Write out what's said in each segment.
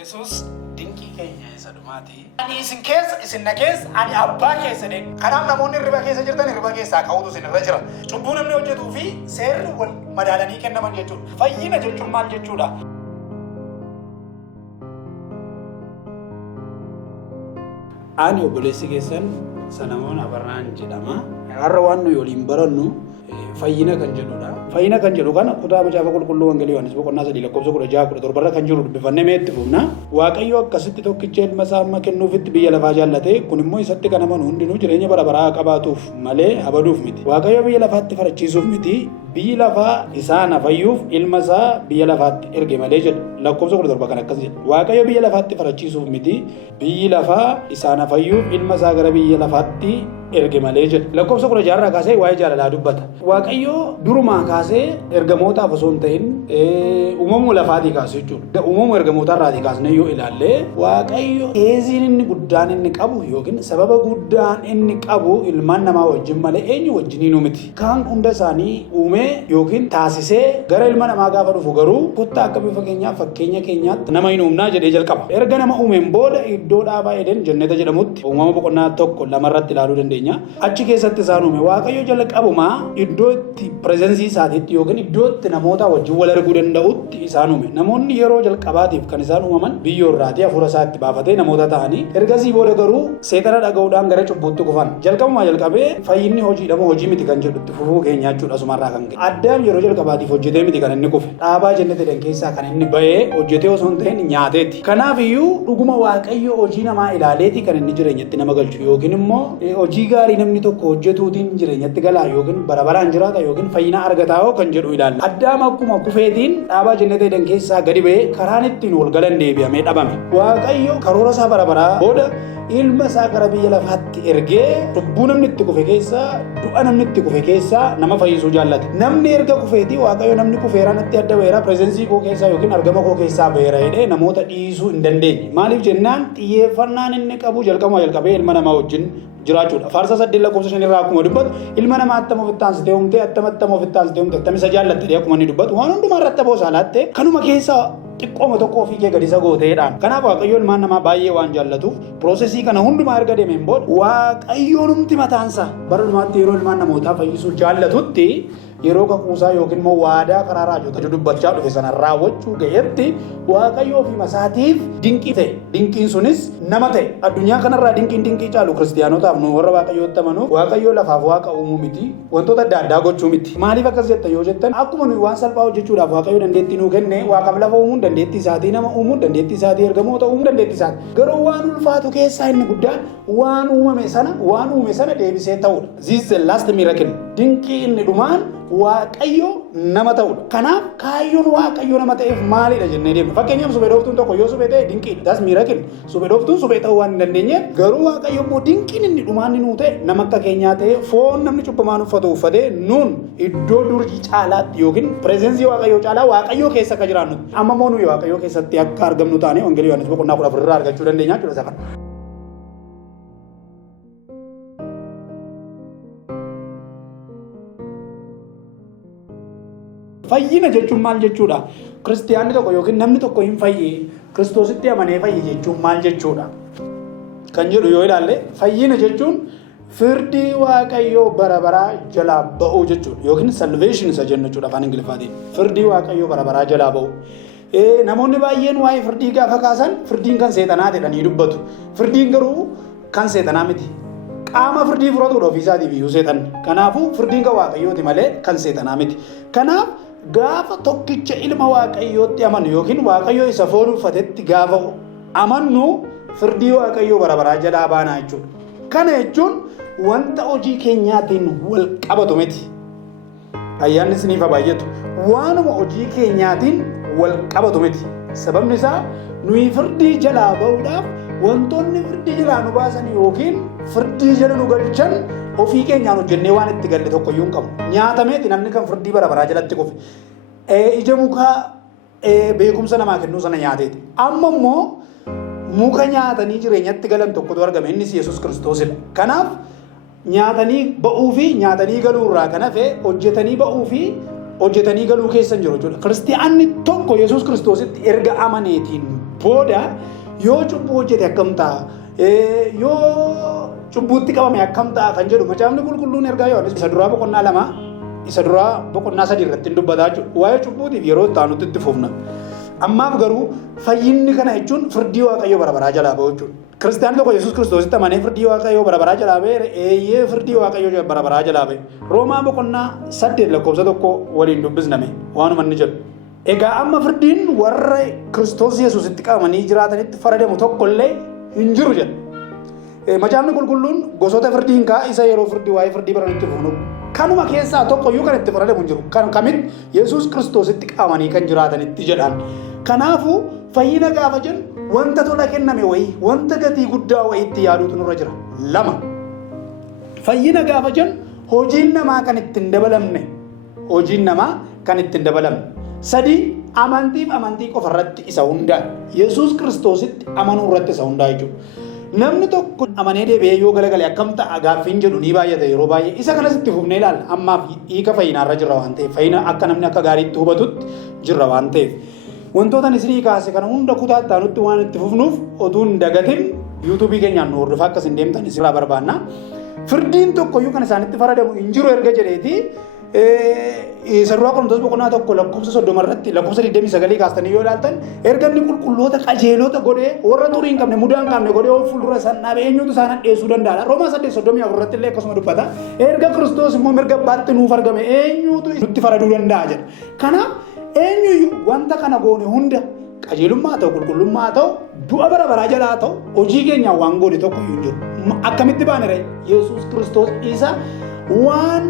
Yesus dinqii keenya isa dhumaati. Ani isin keessa, isin na keessa, ani abbaa keessa deemu. Kanaaf namoonni hirriba keessa jirtan hirriba keessaa ka'uutu isin irra jira. Cubbuu namni hojjetuu fi seerri wal madaalanii kennaman jechuudha. Fayyina jechuun maal jechuudha? Ani obboleessi keessan Salamoon Abarraan jedhama. Har'a waan nuyi waliin barannu fayyina kan jedhudha. Fayyina kan jedhu kana kutaa macaafa qulqulluu Wangeelii Yohaannis boqonnaa 3:16-17 kan jiru dubbifannee meetti fufna. Waaqayyo akkasitti tokkicha ilma isaa amma kennuufitti biyya lafaa jaallate kun immoo isatti kan amanu hundinuu jireenya bara baraa qabaatuuf malee abaduuf miti. Waaqayyo biyya lafaatti farachiisuuf miti. Biyyi lafaa isaan fayyuuf ilma isaa biyya lafaatti erge malee jedha. 17 kan akkas jedha. Waaqayyo biyya lafaatti farachiisuuf miti. Biyyi lafaa isaan fayyuuf ilma isaa gara biyya lafaatti erge malee jedha. 16 kaasee waa'ee jaalalaa dubbata. Waaqayyo durumaa kaasee ergamootaaf osoo hin ta'in uumamuu lafaatii kaasee jechuudha. Uumamuu ergamootarraatii kaasnee yoo ilaalle Waaqayyo keeziin inni guddaan inni qabu yookiin sababa guddaan inni qabu ilmaan namaa wajjin malee eenyu wajjiniinuu miti. Kaan hunda isaanii uume yookiin taasisee gara ilma namaa gaafa dhufu garuu kottaa akka bifa fakkeenya keenyaatti nama hin uumnaa jedhee jalqaba. Erga nama uumeen booda iddoo dhaabaa Eden jannata jedhamutti uumama boqonnaa 1-2 ilaaluu dandeenya. Achi keessatti isaan uume. Waaqayyo jalqabumaa iddoo itti pireezensii isaatiitti yookiin iddoo itti namoota wajjin wal arguu danda'utti isaan uume. Namoonni yeroo jalqabaatiif kan isaan uumaman biyyoorraatii hafuura isaatti baafatee namoota ta'anii ergasii booda garuu seexana dhaga'uudhaan gara cubbuutti kufan. Jalqabumaa jalqabee fayyinni hojiidhamoo hojii miti kan jedhutti fufuu keenyaa jechuudha asumarraa kan Addaam yeroo jalqabaatiif hojjetee miti kan inni kufe. Dhaabaa jannata Eden keessaa kan inni ba'ee hojjetee osoo hin ta'in nyaateeti. Kanaaf iyyuu dhuguma Waaqayyo hojii namaa ilaaleeti kan inni jireenyatti nama galchu yookiin immoo hojii gaarii namni tokko hojjetuutiin jireenyatti galaa yookiin bara baraan jiraata yookiin fayyina argataa kan jedhu ilaalla. Addaam akkuma kufeetiin dhaabaa jannata Eden keessaa gadi ba'ee karaan ittiin wal galan deebi'amee dhabame. Waaqayyo karoora isaa bara baraa booda ilma isaa gara biyya lafaatti ergee cubbuu namni itti kufe keessaa du'a namni itti kufe keessaa nama fayyisuu jaallate. Namni erga kufeetii Waaqayyo namni kufeera natti adda ba'eera pireezensii koo keessaa yookiin argama koo keessaa ba'eera jedhee namoota dhiisuu hin dandeenye. Maaliif jennaan xiyyeeffannaan inni qabu jalqabee ilma namaa wajjin jiraachuudha. Faarsa 8:5 irraa akkuma dubbatu ilma namaa attama ofitti aansitee uumtee attama ofitti aansitee uumtee attama isa jaallatte akkuma inni dubbatu waan hundumaa irratti boosaa laatte kanuma keessaa xiqqooma tokko ofii kee gadi isa gooteedhaan. Kanaaf Waaqayyo ilmaan namaa baay'ee waan jaallatuuf piroosesii kana hundumaa erga deemeen booda Waaqayyoon humti mataansa bara dhumaatti yeroo ilmaan namootaa fayyisuu jaallatutti yeroo kakuusaa yookiin immoo waadaa karaa raajota dubbachaa dhufe sana raawwachuu ga'etti Waaqayyo ofii isaatiif dinqii ta'e. Dinqiin sunis nama ta'e. Addunyaa kanarraa dinqii caalu kiristiyaanotaaf nu warra Waaqayyootti amanu Waaqayyo lafaaf waaqa uumuu miti. Wantoota adda addaa gochuu miti. Maaliif akkas jettan yoo jettan akkuma nuyi waan salphaa hojjechuudhaaf Waaqayyo dandeettii nuu kenne waaqaaf lafa uumuun dandeettii isaatii nama uumuun dandeettii isaatii ergamoota uumuun dandeettii isaatii. Garuu waan ulfaatu keessaa inni guddaan waan uume sana deebisee ta'uudha. This is the last miracle. Dinqii inni dhumaan Waaqayyo nama ta'uudha. Kanaaf kaayyoon Waaqayyo nama ta'eef maalidha jennee deemna. Fakkeenyaaf suphee dhooftuun tokko yoo suphee ta'e dinqiidha. Das miracle. Suphee dhooftuun suphee ta'uu waan hin dandeenyeef garuu Waaqayyo immoo dinqiin inni dhumaan nuu ta'e nama akka keenyaa ta'e foon namni cubbamaan uffatu uffatee nuun iddoo durii caalaatti yookiin pireezensii Waaqayyoo caalaa Waaqayyoo keessa akka jiraannutti. Amma immoo nuyi Waaqayyoo keessatti akka argamnu taanee Wangeelii Yohaannis boqonnaa 14 irraa argachuu dandeenya jechuudha. Fayyina jechuun maal jechuudha? Kiristiyaanni tokko yookiin namni tokko hin fayye Kiristoositti amanee fayye jechuun maal jechuudha? Kan jedhu yoo ilaalle fayyina jechuun firdii Waaqayyoo bara baraa jalaa ba'uu jechuudha yookiin salvation isa jennu jechuudha afaan Ingiliffaatiin. Firdii Waaqayyoo bara baraa jalaa ba'u. Namoonni baay'een waa'ee firdii gaafa kaasan firdiin kan seexanaa jedhanii dubbatu. Firdiin garuu kan seexanaa miti. Qaama firdii fudhatuudha ofiisaatiif iyyuu seexanni. Kanaafuu firdiin kan Waaqayyooti malee kan seexanaa miti. Kanaaf gaafa tokkicha ilma Waaqayyootti amanu yookiin Waaqayyoo isa foon uffatetti gaafa amannu firdii Waaqayyoo bara baraa jalaa baanaa jechuudha. Kana jechuun wanta hojii keenyaatiin wal qabatu miti. Ayyaanni isiniif baay'atu. Waanuma hojii keenyaatiin wal qabatu miti. Sababni isaa nuyi firdii jalaa ba'uudhaaf wantoonni firdii jalaa nu baasan yookiin firdii jala nu galchan ofii keenyaan hojjennee waan itti galle tokko iyyuu hin qabu. Nyaatameeti namni kan firdii bara baraa jalatti kufe. Ija mukaa beekumsa namaa kennuu sana nyaateeti. Amma immoo muka nyaatanii jireenyatti galan tokkotu argame innis Yesuus Kiristoosidha. Kanaaf nyaatanii ba'uu fi nyaatanii galuu irraa kan hafe hojjetanii ba'uu fi hojjetanii galuu keessan jiru jechuudha. Kiristiyaanni tokko Yesuus Kiristoositti erga amaneetiin booda yoo cubbuu hojjete akkam ta'a? Yoo cubbuutti qabame akkam ta'a kan jedhu macaafni qulqulluun ergaa Yohaannis isa duraa boqonnaa 2 isa duraa boqonnaa 3 irratti dubbataa jiru. Waa'ee cubbuutiif yeroo taanutti itti fufna. Ammaaf garuu fayyinni kana jechuun firdii Waaqayyoo bara baraa jalaa ba'u jechuudha. Kiristaanni tokko Yesuus Kiristoositti amanee firdii Waaqayyoo bara baraa jalaa ba'e eeyyee firdii Waaqayyoo bara baraa jalaa ba'e. Roomaa boqonnaa 8 lakkoofsa 1 waliin dubbisname waanuma inni jedhu. Egaa amma firdiin warra Kiristoos Yesuusitti qabamanii jiraatanitti faradamu tokkollee hin jiru jedha. Macaafni qulqulluun gosoota firdii hin kaa isa yeroo firdii waa'ee firdii baranitti fuunu. Kanuma keessaa tokkoyyuu kan itti faradamu hin jiru. Kan kamitti Yesuus Kiristoositti qabamanii kan jiraatanitti jedhaan. Kanaafuu fayyina gaafa jennu wanta tola kenname wayii wanta gatii guddaa wayiitti yaaduutu nurra jira. 2 fayyina gaafa jennu hojiin namaa kan ittiin dabalamne. Hojiin namaa kan ittiin dabalamne. 3 amantiif amantii qofa irratti isa hundaa. Yesuus Kiristoositti amanuu irratti isa hundaa jechuudha. Namni tokko amanee deebi'ee yoo galagalee akkam ta'a gaaffiin jedhu ni baay'ata yeroo baay'ee. Isa kanas itti fufnee ilaalla. Ammaaf hiika fayyinaarra jirra waan ta'eef fayyina akka namni akka gaariitti hubatutti jirra waan ta'eef. Wantoota isinii kaase kana hunda kutaa taanutti waan itti fufnuuf otuu hin dagatin yuutuubii keenyaan nu hordofaa akka isin deemtan isinirraa barbaanna. Firdiin tokkoyyuu kan isaanitti faradamu hin jiru erga jedheeti. Isa duraa Qorontos boqonnaa 1 lakkoofsa 30 irratti lakkoofsa 29 kaastanii yoo ilaaltan erga inni qulqulloota qajeelota godhee warra xurii hin qabne mudaa hin qabne godhee fuuldura isaan dhaabee eenyutu isaan dhiyeessuu danda'a. Roomaa 8:34 irratti illee akkasuma dubbata. Erga Kiristoos immoo mirga abbaatti nuuf argame eenyutu nutti faraduu danda'a jedha. Kanaaf eenyuyyuu wanta kana goone hunda qajeelummaa ta'u qulqullummaa ta'u du'a bara baraa jalaa ta'u hojii keenyaan waan goone tokko hin jiru. Akkamitti baanere Yesuus Kiristoos isa waan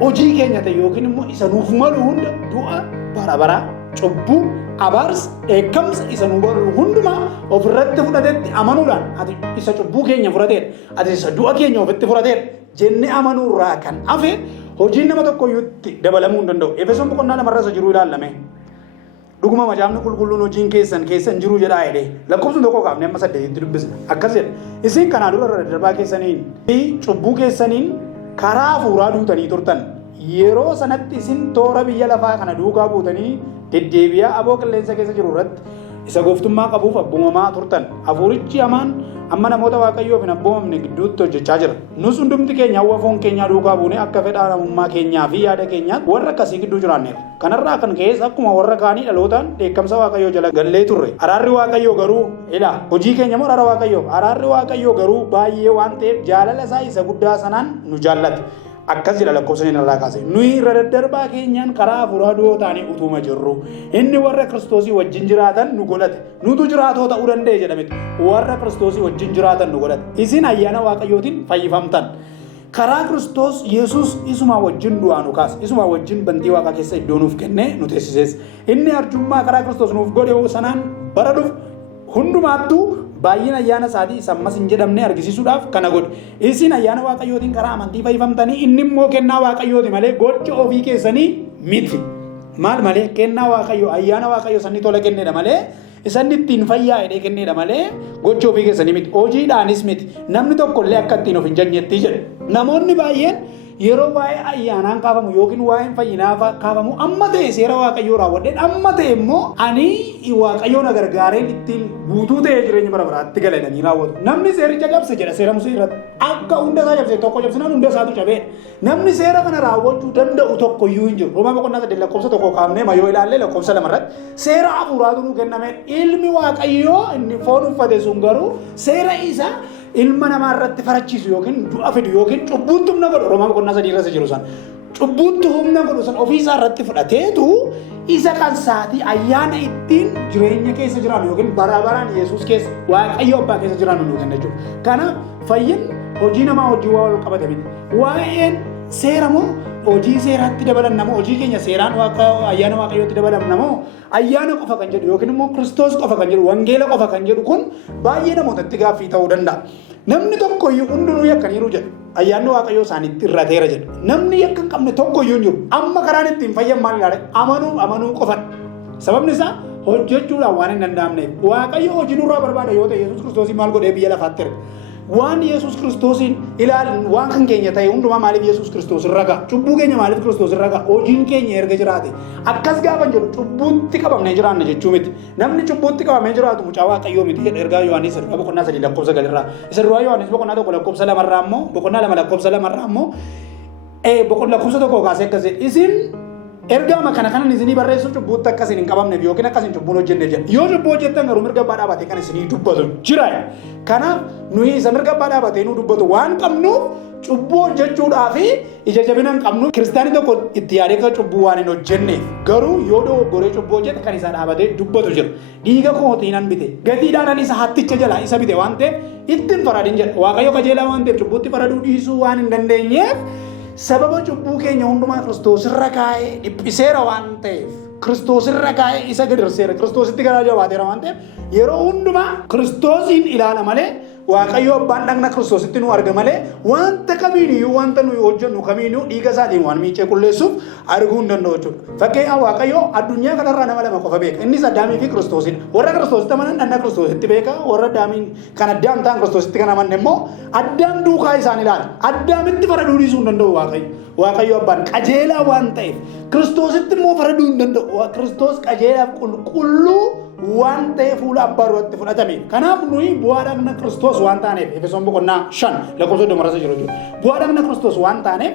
hojii keenya ta'e yookiin immoo isa nuuf malu hunda du'a bara baraa cubbuu abaarsa eekkamsa isa nuuf malu hundumaa ofirratti fudhatetti amanuudhaan ati isa cubbuu keenya fudhateera ati isa du'a keenya ofitti fudhateera jennee amanuurraa kan hafe hojiin nama tokkoyyuutti dabalamuu hin danda'u. Efesoon boqonnaa 2 irra jiru ilaalame. Dhuguma macaafni qulqulluun hojiin keessan jiru jedhaa jedhee lakkoofsa tokko kaafnee amma 8tti dubbisna. Akkas jedha. Isin kanaa dura daddarbaa keessaniin fi cubbuu keessaniin karaa hafuuraa duutanii turtan. Yeroo sanatti isin toora biyya lafaa kana duukaa buutanii deddeebi'aa aboo qilleensa keessa jiru irratti isa gooftummaa qabuuf abboomamaa turtan. Hafuurichi hamaan amma namoota Waaqayyoof hin abboomamne gidduutti hojjechaa jira. Nus hundumti keenya hawwa foon keenyaa duukaa buune akka fedhaa namummaa keenyaa fi yaada keenyaatti warra akkasii gidduu jiraanneera. Kanarraa kan ka'es akkuma warra kaanii dhalootaan dheekkamsa Waaqayyoo jala gallee turre. Araarri Waaqayyoo garuu hojii keenya moo araara Waaqayyoo? Araarri Waaqayyoo garuu baay'ee waan ta'eef jaalala isaa isa guddaa sanaan nu jaallate. Akkas jedha lakkoofsa irraa kaase. Nuyi irra daddarbaa keenyaan karaa hafuuraa du'oo taanee utuma jirru. Inni warra Kiristoosii wajjin jiraatan nu godhate. Nutu jiraatoo ta'uu danda'e jedhametu. Warra Kiristoosii wajjin jiraatan nu godhate. Isin ayyaana Waaqayyootiin fayyifamtan. Karaa Kiristoos Yesuus isuma wajjin du'aa nu kaase. Isuma wajjin bantii Waaqaa keessa iddoo nuuf kennee nu teessisees. Inni arjummaa karaa Kiristoos nuuf godhe sanaan bara dhufu hundumaattuu baay'ina ayyaana isaatii sammas hin jedhamne argisiisuudhaaf kana godhe. Isin ayyaana Waaqayyootiin karaa amantii fayyifamtanii inni immoo kennaa Waaqayyooti malee gocha ofii keessanii miti. Maal malee kennaa Waaqayyoo ayyaana Waaqayyoo sanni tola kenneedha malee isan ittiin fayyaa hidhee kenneedha malee gocha ofii keessanii miti. Hojiidhaanis miti. Namni tokkollee akka ittiin of hin jajnetti jedhe. Namoonni baay'een yeroo waa'ee ayyaanaan kaafamu yookiin waa'een fayyinaa kaafamu amma ta'e seera Waaqayyoo raawwadheen amma ta'e immoo ani Waaqayyoo na gargaareen ittiin guutuu ta'ee jireenya bara baraatti galadanii raawwatu. Namni seericha cabse jedha seera Musee irratti akka hunda isaa cabse tokko cabsinaan hunda isaatu cabee namni seera kana raawwachuu danda'u tokkoyyuu hin jiru. Roomaa boqonnaa 8 lakkoofsa 1 kaafnee mayoo ilaallee lakkoofsa 2 irratti seera hafuuraatu nuu kenname ilmi Waaqayyoo inni foon uffate sun garuu seera isaa ilma namaa irratti farachiisu yookiin du'a fidu yookiin cubbuutti humna godhu. Roomaa boqonnaa 3 irra jiru san cubbuutti humna godhu san ofii isaa irratti fudhateetu isa kan saatii ayyaana ittiin jireenya keessa jiraannu yookiin bara baraan Yesuus keessa Waaqayyo abbaa keessa jiraannu nuu kenna jechuudha. Kanaaf fayyinni hojii namaa hojii wal qabate miti. Waa'een seera moo hojii seeraatti dabalan namoo hojii keenya seeraan ayyaana Waaqayyootti dabalan namoo ayyaana qofa kan jedhu yookiin immoo Kiristoos qofa kan jedhu wangeela qofa kan jedhu kun baay'ee namootatti gaaffii ta'uu danda'a. Namni tokkoyyuu hundinuu yakkaniiru jedhu ayyaanni Waaqayyoo isaanitti irrateera jedhu. Namni yakka hin qabne tokkoyyuu hin jiru. Amma karaan ittiin fayyan maal ilaale amanuu qofan. Sababni isaa hojjechuudhaan waan hin danda'amneef Waaqayyo hojii nurraa barbaada yoo ta'e Yesuus Kiristoos maal godhee biyya lafaatti erga. waan Yesuus Kiristoosiin ilaalan waan kan keenya ta'e hundumaa maaliif Yesuus Kiristoos irra ga'a? Cubbuu keenya maaliif Kiristoos irra ga'a? Hojiin keenya erga jiraate akkas gaafa jedhu cubbuutti qabamnee jiraanna jechuu miti. Namni cubbuutti qabamee jiraatu mucaa Waaqayyoo miti jedha ergaa Yohaannis boqonnaa 3 lakkoofsa 9 irraa. Isa duraa Yohaannis boqonnaa 1 lakkoofsa 2 irraa immoo boqonnaa 2 lakkoofsa 2 irraa immoo boqonnaa lakkoofsa 1 kaasee akkas jedha. Isin ergaa kana isinii barreessuuf cubbuutti akkasiin hin qabamneef yookiin akkasiin cubbuun hojjenne jedha. Yoo cubbuu hojjettan garuu mirga abbaa dhaabatee kan isinii dubbatu jira. Kanaaf nuyi isa mirga abbaa dhaabatee nu dubbatu waan qabnuuf cubbuu hojjechuudhaa fi ija jabina hin qabnu. Kiristaanni tokko itti yaadee kan cubbuu waan hin hojjenneef garuu yoo dogoggoree cubbuu hojjete kan isa dhaabatee dubbatu jira. Dhiiga kootiin nan bite gatiidhaan isa hatticha jalaa isa bite waan ta'eef ittiin faradin jedha. Waaqayyo qajeelaa waan ta'eef cubbuutti faraduu dhiisuu waan hin dandeenyeef sababa cubbuu keenya hundumaa Kiristoos irra kaa'ee dhiphiseera waan ta'eef Kiristoos irra kaa'ee isa gadarseera Kiristoositti garaa jabaateera waan ta'eef yeroo hundumaa Kiristoosiin ilaala malee Waaqayyo abbaan dhagna Kiristoositti nu arga malee wanta kamiiniyyuu wanta nuyi hojjennu kamiiniyyuu dhiiga isaatiin waan miicee qulleessuuf arguu hin danda'u jechuudha. Fakkeenyaaf Waaqayyo addunyaa kanarraa nama lama qofa beeka. Innis Addaamii fi Kiristoosidha. Warra Kiristoositti amanan dhagna Kiristoositti beeka. Warra Addaamiin kan Addaam ta'an Kiristoositti kan amanne immoo Addaam duukaa isaan ilaala. Addaamitti faraduu dhiisuu hin danda'u Waaqayyo. Waaqayyo abbaan qajeelaa waan ta'eef Kiristoositti immoo faraduu hin danda'u. Kiristoos qajeelaaf qulqulluu waan ta'e fuula abbaa duratti fudhatame. Kanaaf nuyi bu'aa dhagna Kiristoos waan taaneef Efesoon boqonnaa 5 lakkoofsa 20 jiru jechuudha. Bu'aa dhagna Kiristoos waan taaneef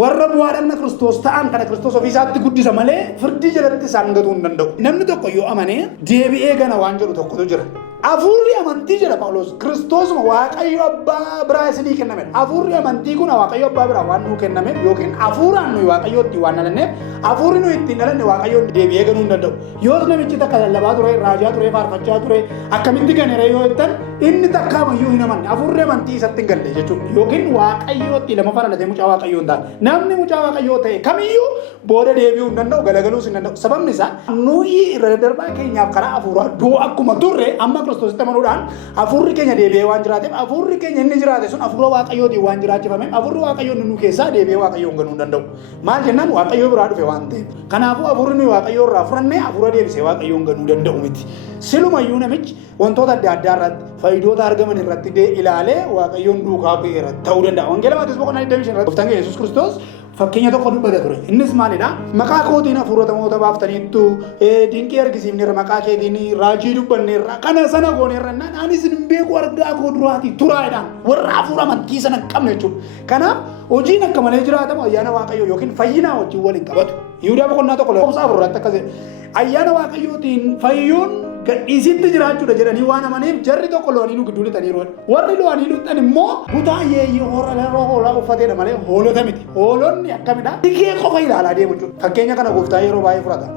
warra bu'aa dhagna Kiristoos ta'an kana Kiristoos ofii isaatti guddisa malee firdii jalatti isaan gatuu hin danda'u. Namni tokko yoo amanee deebi'ee gana waan jedhu tokkotu jira. Afuurri amantii jedha Phaawulos Kiristoosuma Waaqayyo abbaa biraa isinii kenname. Afuurri amantii kun Waaqayyo abbaa biraa waan nuu kenname yookiin afuuraan nuyi Waaqayyootti waan dhalanneef afuurri nuyi ittiin dhalanne Waaqayyoon deebi'ee ganuu hin danda'u. Yoos namichi takka lallabaa ture, raajaa ture, faarfachaa ture akkamitti ganera yoo jettan inni takkaamayyuu hin amanne afuurri amantii isatti hin galle jechuudha. Yookiin Waaqayyootti lama dhalatee mucaa Waaqayyoo hin taane. Namni mucaa Waaqayyoo ta'e kamiyyuu booda deebi'uu hin danda'u, galagaluus hin danda'u. Sababni isaa nuyi irra darbaa keenyaaf karaa afuuraa du'aa akkuma turre amma Kiristoositti amanuudhaan afuurri keenya deebi'ee waan jiraateef afuurri keenya inni jiraate sun afuura Waaqayyootiin waan jiraachifameef afuurri Waaqayyoon nu keessaa deebi'ee Waaqayyoon ganuu hin danda'u. Maal jennaan Waaqayyoo biraa dhufe waan ta'eef. Kanaafuu afuurri nuyi Waaqayyoo irraa fudhannee afuura deebisee Waaqayyoon ganuu danda'u miti. Silumayyuu namichi wantoota adda addaa irratti faayidoota argaman irratti ilaalee Waaqayyoon duukaa bu'eera ta'uu danda'a. Wangeela Maatiyoos boqonnaa 25 irratti gooftaan keenya Yesuus Kiristoos fakkeenya tokko dubbate ture. Innis maalidha? Maqaa kootiin hafuurota moota baaftaniittu dinqii argisiifneerra maqaa keetiin raajii dubbanneerra kana sana gooneerra anis hin beeku argaa koo duraati turaadhaan warra hafuura amantii sana hin qabne jechuudha. Kanaaf hojiin akka malee jiraatamu ayyaana Waaqayyoo yookiin fayyinaa wajjin waliin qabatu. Yihudaa boqonnaa tokko lakkoofsa 4 irratti akkas ayyaana Waaqayyootiin fayyuun gadhiisitti jiraachuudha jedhanii waan amaneef jarri tokko loonii nu gidduu lixaniiru. Warri loonii lixan immoo kutaa yeeyyii hoolaa uffateedha malee hoolota miti. Hoolonni akkamidha? Tikee qofa ilaalaa deemu jechuudha. Fakkeenya kana gooftaa yeroo baay'ee fudhata.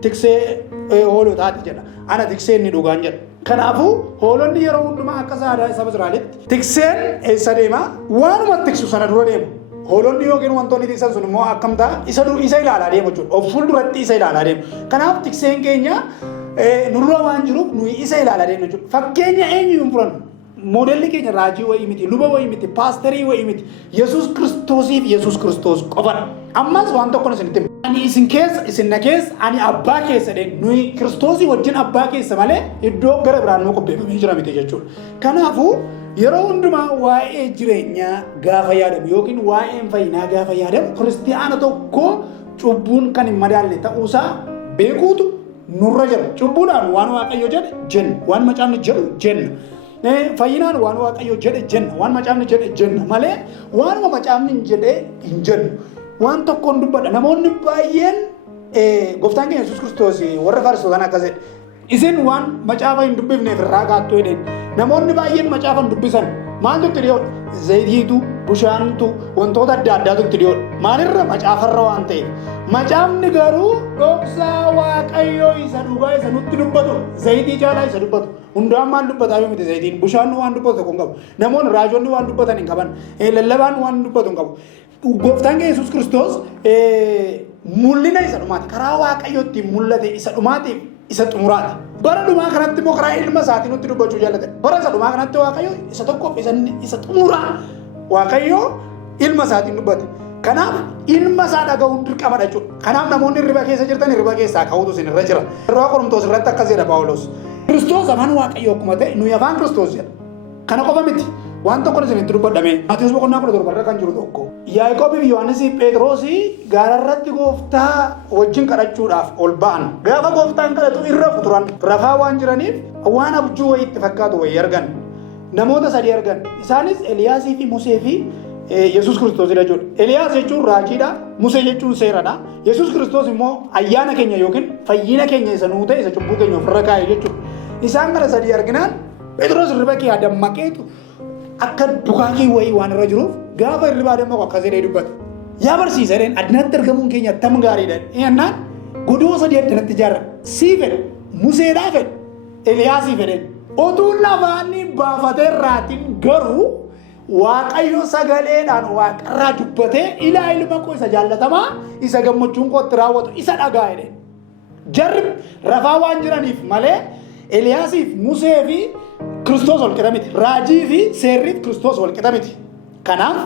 Tiksee hoolotaati jedha. Ana tiksee inni dhugaan jedha. Kanaafuu hoolonni yeroo hundumaa akka aadaa saba Israa'elitti tikseen eessa deema? Waanuma tiksu sana dura deema. Hoolonni yookiin wantoonni tiksan sun immoo akkam ta'a? Isa ilaalaa deemu jechuudha. Of fuulduratti isa ilaalaa deemu. Kanaaf tikseen keenya nurra waan jiruuf nuyi isa ilaalaa deemna jechuudha. Fakkeenya eenyuun furan moodelli keenya raajii wayii miti, luba wayii miti, paasterii wayii miti. Yesuus Kiristoosiif Yesuus Kiristoos qofadha. Ammas waan tokkoon isinitti himu. Ani isin keessa, isin na keessa, ani abbaa keessa dheen nuyi Kiristoosii wajjin abbaa keessa malee iddoo gara biraan nu qopheeffamee jira miti jechuudha. Kanaafuu yeroo hundumaa waa'ee jireenyaa gaafa yaadamu yookiin waa'een fayyinaa gaafa yaadamu kiristiyaana tokko cubbuun kan hin madaalle ta'uusaa beekuutu nurra jira. Cubbuudhaan waan Waaqayyo jedhe jenna. Waan macaafni jedhu jenna. Fayyinaan waan Waaqayyo jedhe jenna. Waan macaafni jedhe jenna malee waanuma macaafni jedhe hin jennu. Waan tokkoon dubbadha. Namoonni baay'een gooftaan keenya Yesuus Kiristoos warra Farisootaan akkas jedhe. Isin waan macaafa hin dubbifneef irraa kaattuu jedheen. Namoonni baay'een macaafa hin dubbisan. Maaltu itti dhiyoodha? Zayitiitu, bishaantu, wantoota adda addaatu itti dhiyoodha. Maalirra? Macaafarra waan ta'eef. Macaafni garuu dhoksaa Waaqayyoo isa dhugaa isa nutti dubbatu. Zayitii caalaa isa dubbatu. Hundaan maal dubbataa yoo miti zayitiin? Bishaanni waan dubbatu tokko hin qabu. Namoonni raajonni waan dubbatan hin qaban. Lallabaan waan dubbatu hin qabu. Gooftaan keenya Yesuus Kiristoos mul'ina isa dhumaati. Karaa Waaqayyootti mul'ate isa dhumaatiif isa xumuraati. Bara dhumaa kanatti immoo karaa ilma isaatii nutti dubbachuu jaallate. Bara isa dhumaa kanatti Waaqayyo isa tokkoof isa xumuraa Waaqayyo ilma isaatiin dubbate. Kanaaf ilma isaa dhaga'uun dirqamadha jechuudha. Kanaaf namoonni hirriba keessa jirtan hirriba keessaa ka'uutu isin irra jira. Irraa Qorontoos irratti akkas jedha Phaawulos. Kiristoos afaan Waaqayyoo akkuma ta'e nuyi afaan Kiristoos jedha. Kana qofa miti. Waan tokko isinitti dubbadhame. Maatiyoos boqonnaa 17 kan jiru tokko. Yaaqoobii fi Yohaannis Phexroosii gaararratti gooftaa wajjin kadhachuudhaaf ol ba'an. Gaafa gooftaan kadhatu irra futuran rafaa waan jiraniif waan abjuu wayii itti fakkaatu wayii argan. Namoota sadii argan. Isaanis Eliyaasii fi Musee fi Yesuus Kiristoosidha jechuudha. Eliyaas jechuun raajiidha. Musee jechuun seeradha. Yesuus Kiristoos immoo ayyaana keenya yookiin fayyina keenya isa nuu ta'e isa cubbuu keenya ofirra kaa'e jechuudha. Isaan kana sadii arginaan Phexros irriba kee dammaqeetu akka dukaakii wayii waan irra jiruuf gaafa irribaa dammoo akkas jedhee dubbata. Yaa barsiisadeen addunyaatti argamuun keenya attam gaariidha. Innaan godoo sadii addanatti ijaarra. Sii fedhe, Museedhaa fedhe, Eliyaasii fedheen. Otuu lafaanni baafatee raatiin garuu Waaqayyo sagaleedhaan waaqarraa dubbatee ilma koo isa jaallatamaa isa gammachuun kootti raawwatu isa dhagaa jedhe. Jarri rafaa waan jiraniif malee Eliyaasiif Musee fi Kiristoos wal qixa miti. Raajii fi seerriif Kiristoos wal qixa miti. Kanaaf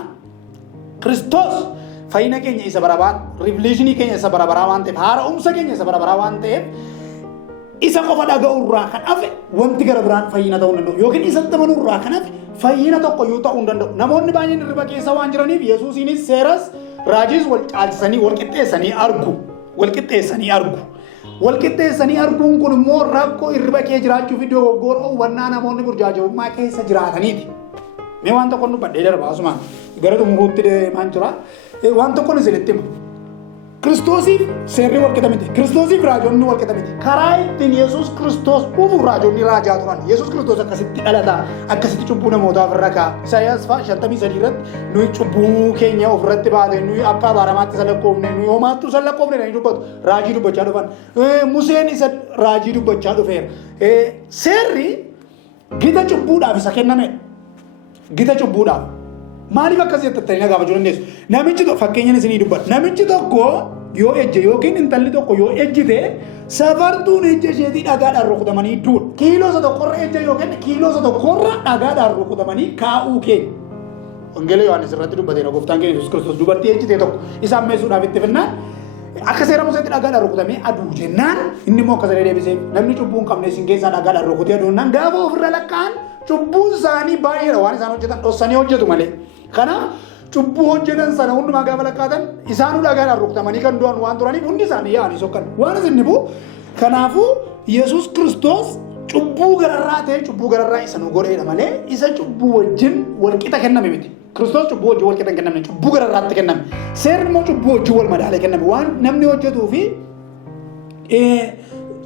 Kiristoos fayyina keenya isa barabaraa, rivileeshinii keenya isa barabaraa waan ta'eef, haara'umsa keenya isa barabaraa waan ta'eef isa qofa dhaga'uurraa kan hafe wanti gara biraan fayyina ta'uu hin danda'u yookiin isatti amanuurraa kan hafe fayyina tokko iyyuu ta'uu hin danda'u. Namoonni baay'een irriba keessa waan jiraniif Yesuusiinis seeras raajiis wal caalchisanii wal qixxeessanii argu. Wal qixxeessanii arguun kun immoo rakkoo irriba kee jiraachuuf iddoo goggooroo hubannaa namoonni burjaaja'ummaa keessa jiraataniiti. Mee waan tokko nu badhee darba asumaan gara xumuruutti deemaan jira. Waan tokko ni isinitti hima. Kiristoosiif seerri wal qixa miti. Kiristoosiif raajonni wal qixa miti. Karaa ittiin Yesuus Kiristoos dhufu raajonni raajaa turan. Yesuus Kiristoos akkasitti dhalata. Akkasitti cubbuu namootaaf irra kaa'a. Isaayyaas 53 irratti nuyi cubbuu keenya ofirratti baate nuyi akka abaaramaatti isa lakkoofne nuyi homaattuu isa lakkoofne ni dubbatu. Raajii dubbachaa dhufan. Museen isa raajii dubbachaa dhufeera. Seerri gita cubbuudhaaf isa kenname. Gita cubbuudhaaf. Maaliif akkasii tattanii nagaa bajuu dandeessu? Namichi tokko fakkeenyaan isinii dubbata. Namichi tokko yoo ejje yookiin intalli tokko yoo ejjite safartuun ejja isheetii dhagaadhaan rukutamanii duudha. Kiiloosa tokkorra ejja yookiin kiiloosa tokkorra dhagaadhaan rukutamanii kaa'uu keenya. Wangeela Yohaannis irratti dubbateera gooftaan keenya Yesuus Kiristoos dubartii ejjite tokko isa ammeessuudhaaf itti finnaan akka seera Museetti dhagaadhaan rukutamee aduu jennaan inni immoo akkasii deebisee namni cubbuu hin qabne isin keessaa dhagaadhaan rukutee aduunnaan gaafa ofirra lakkaa'an cubbuun isaanii baay'eedha waan isaan hojjetan dhossanii hojjetu malee. Kanaaf cubbuu hojjetan sana hundumaa gaafa lakkaatan isaanuu dhagaadhaan rukutamanii kan du'an waan turaniif hundi isaanii yaa'anii sokkan. Waan isin dhibu kanaafuu Yesuus Kiristoos cubbuu gararraa ta'e cubbuu gararraa isa nu godheedha malee isa cubbuu wajjin wal qixa kenname miti. Kiristoos cubbuu wajjin wal qixa hin kennamne cubbuu gararraatti kenname. Seerri immoo cubbuu wajjin wal madaalee kenname waan namni hojjetuu fi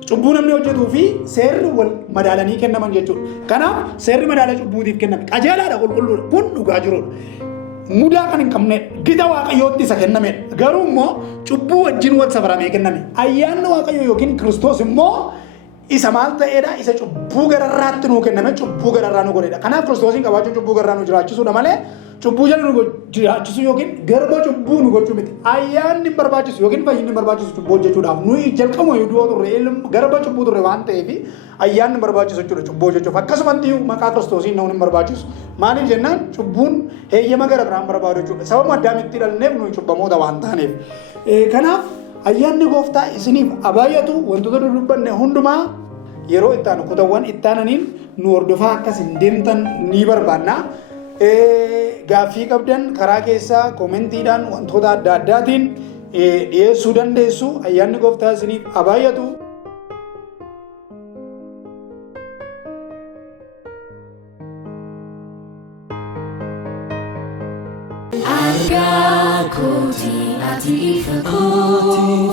cubbuu namni hojjetuu fi seerri wal madaalanii kennaman jechuudha. Kanaaf seerri madaala cubbuutiif kenname. Qajeelaadha qulqulluudha. Kun dhugaa jiruudha. Mudaa kan hin qabne gita waaqayyootti isa kenname. Garuu immoo cubbuu wajjin wal safaramee kenname. Ayyaanni waaqayyoo yookiin Kiristoos immoo isa maal ta'eedha? Isa cubbuu gararraatti nuu kenname cubbuu gararraa nu godheedha. Kanaaf Kiristoosiin qabaachuun cubbuu gararraa nu jiraachisuudha malee cubbuu jala nu jiraachisu yookiin garba cubbuu nu gochuu miti. Ayyaanni hin barbaachisu yookiin fayyinni hin barbaachisu cubbuu hojjechuudhaaf nuyi jalqabuma yoo turre garba cubbuu turre waan ta'eef ayyaanni hin barbaachisu jechuudha cubbuu hojjechuuf. Akkasumatti maqaa Kiristoosiin nuun hin barbaachisu. Maaliif jennaan cubbuun heeyyama gara biraan barbaadu jechuudha. Sababa addaamitti dhalneef nuyi cubbamoota waan taaneef. Kanaaf ayyaanni gooftaa isiniif abaayatu wantoota dudubbanne hundumaa yeroo itti aanu kutawwan itti aananiin nu hordofaa akkas hin deemtan ni barbaanna. Gaaffii qabdan karaa keessaa koomentiidhaan wantoota adda addaatiin dhiyeessuu dandeessu. Ayyaanni gooftaa isiniif abaayatu. Argaa kootii ati ifa kootii